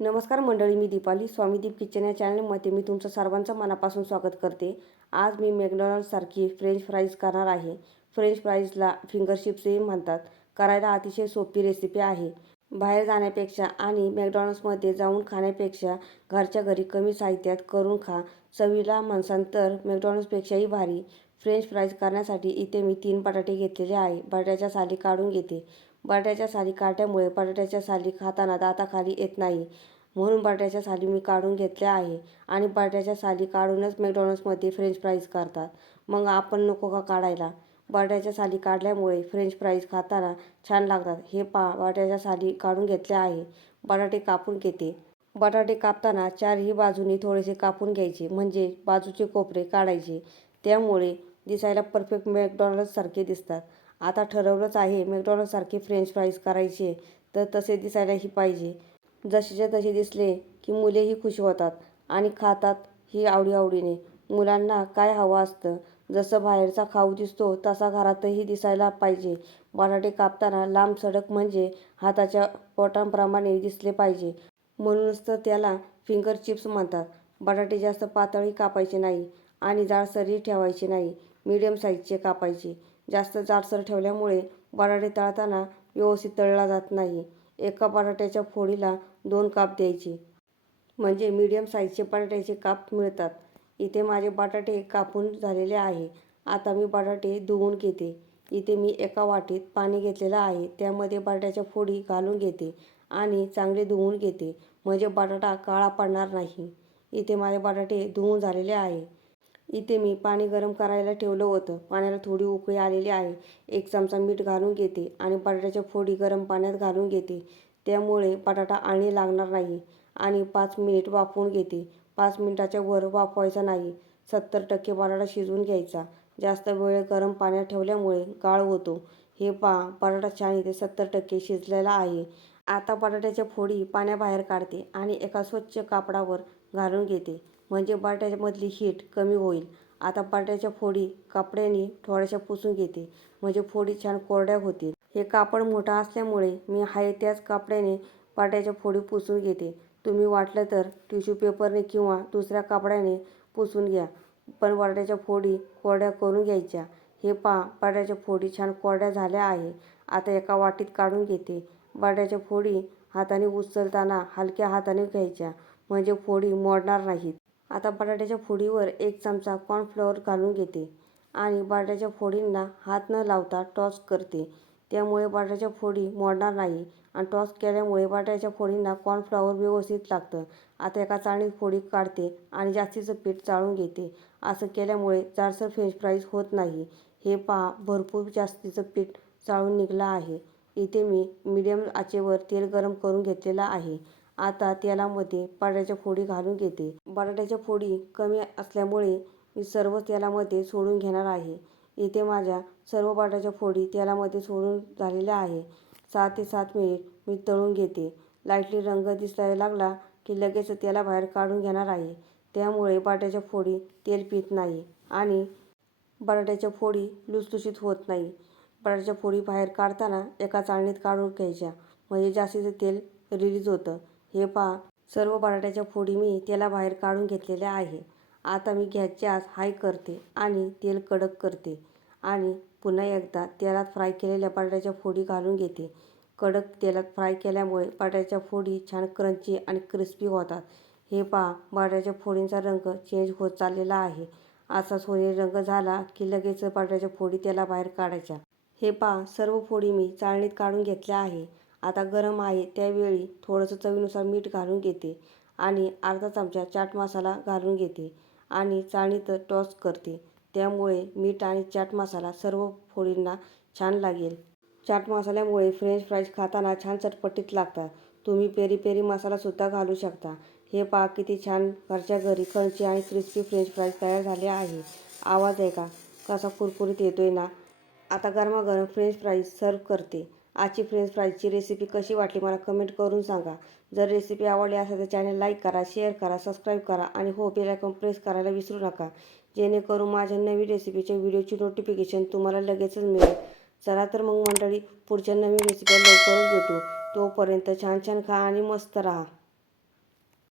नमस्कार मंडळी मी दीपाली. स्वामीदीप किचन या चॅनलमध्ये मी तुमचं सर्वांचं मनापासून स्वागत करते. आज मी मॅकडॉनल्डसारखी फ्रेंच फ्राईज करणार आहे. फ्रेंच फ्राईजला फिंगरशिप्सही म्हणतात. करायला अतिशय सोपी रेसिपी आहे. बाहेर जाण्यापेक्षा आणि मॅकडॉनल्ड्समध्ये जाऊन खाण्यापेक्षा घरच्या घरी कमी साहित्यात करून खा. चवीला म्हणसान तर मॅकडॉनल्ड्सपेक्षाही भारी. फ्रेंच फ्राईज करण्यासाठी इथे मी तीन बटाटे घेतलेले आहे. बटाट्याच्या साली काढून घेते. बटाट्याच्या साली काढल्यामुळे बटाट्याच्या साली खाताना दाताखाली येत नाही. म्हणून बटाट्याच्या साली मी काढून घेतल्या आहे आणि बटाट्याच्या साली काढूनच मॅकडॉनल्ड्समध्ये फ्रेंच फ्राईज करतात. मग आपण नको का काढायला? बटाट्याच्या साली काढल्यामुळे फ्रेंच फ्राईज खाताना छान लागतात. हे पहा बटाट्याच्या साली काढून घेतले आहे. बटाटे कापून घेते. बटाटे कापताना चारही बाजूनी थोडेसे कापून घ्यायचे म्हणजे बाजूचे कोपरे काढायचे. त्यामुळे दिसायला परफेक्ट मॅकडॉनल्ड्ससारखे दिसतात. आता ठरवलंच आहे. मॅकडॉनल्ड्ससारखे फ्रेंच फ्राईज करायचे तर तसे दिसायलाही पाहिजे. जसेच्या तसे दिसले की मुलेही खुश होतात आणि खातात ही आवडीआवडीने मुलांना काय हवं असतं? जसं बाहेरचा खाऊ दिसतो तसा घरातही दिसायला पाहिजे. बटाटे कापताना लांब सडक म्हणजे हाताच्या बोटांप्रमाणे दिसले पाहिजे. म्हणूनच तर त्याला फिंगर चिप्स म्हणतात. बटाटे जास्त पातळी कापायचे नाही आणि जाडसरही ठेवायचे नाही. मीडियम साईजचे कापायचे. जास्त जाडसर ठेवल्यामुळे बटाटे तळताना व्यवस्थित तळला जात नाही. एका बटाट्याच्या फोडीला दोन काप द्यायचे. म्हणजे मीडियम साईजचे बटाट्याचे काप मिळतात. इथे माझे बटाटे कापून झालेले आहे. आता मी बटाटे धुवून घेते. इथे मी एका वाटीत पाणी घेतलेलं आहे. त्यामध्ये बटाट्याच्या फोडी घालून घेते आणि चांगले धुवून घेते. म्हणजे बटाटा काळा पडणार नाही. इथे माझे बटाटे धुवून झालेले आहे. इथे मी पाणी गरम करायला ठेवलं होतं. पाण्याला थोडी उकळी आलेली आहे. एक चमचा मीठ घालून घेते आणि बटाट्याच्या फोडी गरम पाण्यात घालून घेते. त्यामुळे बटाटा आणि लागणार नाही आणि पाच मिनिट वाफवून घेते. पाच मिनिटाच्या वर वाफवायचा नाही. सत्तर टक्के बटाटा शिजवून घ्यायचा. जास्त वेळ गरम पाण्यात ठेवल्यामुळे गाळ होतो. हे पहा बटाटा छान इथे सत्तर टक्के शिजलेला आहे. आता बटाट्याच्या फोडी पाण्याबाहेर काढते आणि एका स्वच्छ कापडावर घालून घेते. म्हणजे बटाट्यामधली हीट कमी होईल. आता बटाट्याच्या फोडी कापड्याने थोड्याशा पुसून घेते. म्हणजे फोडी छान कोरड्या होतील. हे कापड मोठं असल्यामुळे मी आहे त्याच कापड्याने बटाट्याच्या फोडी पुसून घेते. तुम्ही वाटलं तर टिश्यू पेपरने किंवा दुसऱ्या कापड्याने पुसून घ्या. पण बटाट्याच्या फोडी कोरड्या करून घ्यायच्या. हे पहा बटाट्याच्या फोडी छान कोरड्या झाल्या आहे. आता एका वाटीत काढून घेते. बटाट्याच्या फोडी हाताने उचलताना हलक्या हाताने घ्यायच्या. म्हणजे फोडी मोडणार नाहीत. आता बटाट्याच्या फोडीवर एक चमचा कॉर्नफ्लॉवर घालून घेते आणि बटाट्याच्या फोडींना हात न लावता टॉस करते. त्यामुळे बटाट्याच्या फोडी मोडणार नाही आणि टॉस केल्यामुळे बटाट्याच्या फोडींना कॉर्नफ्लॉवर व्यवस्थित लागतं. आता एका चाळणीत फोडी काढते आणि जास्तीचं पीठ चाळून घेते. असं केल्यामुळे जाडसर फ्रेंच फ्राईज होत नाही. हे पहा भरपूर जास्तीचं पीठ चाळून निघलं आहे. इथे मी मीडियम आचेवर तेल गरम करून घेतलेलं आहे. आता तेलामध्ये बटाट्याच्या फोडी घालून घेते. बटाट्याच्या फोडी कमी असल्यामुळे मी सर्व तेलामध्ये सोडून घेणार आहे. इथे माझ्या सर्व बटाट्याच्या फोडी तेलामध्ये सोडून झालेल्या आहे. सहा ते सात मिनिट मी तळून घेते. लाईटली रंग दिसायला लागला की लगेच तेलाबाहेर काढून घेणार आहे. त्यामुळे बटाट्याच्या फोडी तेल पित नाही आणि बटाट्याच्या फोडी लुसलुशीत होत नाही. बटाट्याच्या फोडी बाहेर काढताना एका चाळणीत काढून घ्यायच्या. म्हणजे जास्तीचं तेल रिलीज होतं. हे पहा सर्व बटाट्याच्या फोडी मी तेलाबाहेर काढून घेतलेल्या आहे. आता मी गॅसची आस हाय करते आणि तेल कडक करते आणि पुन्हा एकदा तेलात फ्राय केलेल्या बटाट्याच्या फोडी घालून घेते. कडक तेलात फ्राय केल्यामुळे बटाट्याच्या फोडी छान क्रंची आणि क्रिस्पी होतात. हे पहा बटाट्याच्या फोडींचा रंग चेंज होत चाललेला आहे. असा सोनेरी रंग झाला की लगेच बटाट्याच्या फोडी त्याला बाहेर काढायच्या. हे पहा सर्व फोडी मी चाळणीत काढून घेतल्या आहे. आता गरम आहे त्यावेळी थोडंसं चवीनुसार मीठ घालून घेते आणि अर्धा चमचा चाट मसाला घालून घेते आणि चाळणीत टॉस करते. त्यामुळे मीठ आणि चाट मसाला सर्व फोडींना छान लागेल. चाट मसाल्यामुळे फ्रेंच फ्राईज खाताना छान चटपटीत लागतात. तुम्ही पेरी पेरी मसालासुद्धा घालू शकता. हे पहा किती छान घरच्या घरी खणची आणि क्रिस्पी फ्रेंच फ्राईज तयार झाले आहे. आवाज आहे का कसा कुरकुरीत येतोय ना? आता गरमागरम फ्रेंच फ्राईज सर्व करते. आजची फ्रेंच फ्राईजची रेसिपी कशी वाटली मला कमेंट करून सांगा. जर रेसिपी आवडली असेल तर चॅनल लाईक करा शेअर करा सबस्क्राईब करा आणि हो बेल आयकॉन प्रेस करायला विसरू नका. जेणेकरून माझ्या नवीन रेसिपीच्या व्हिडिओची नोटिफिकेशन तुम्हाला लगेचच मिळेल. चला तर मग मंडळी पुढच्या नवीन रेसिपी लवकरच भेटू. तोपर्यंत छान छान खा आणि मस्त राहा.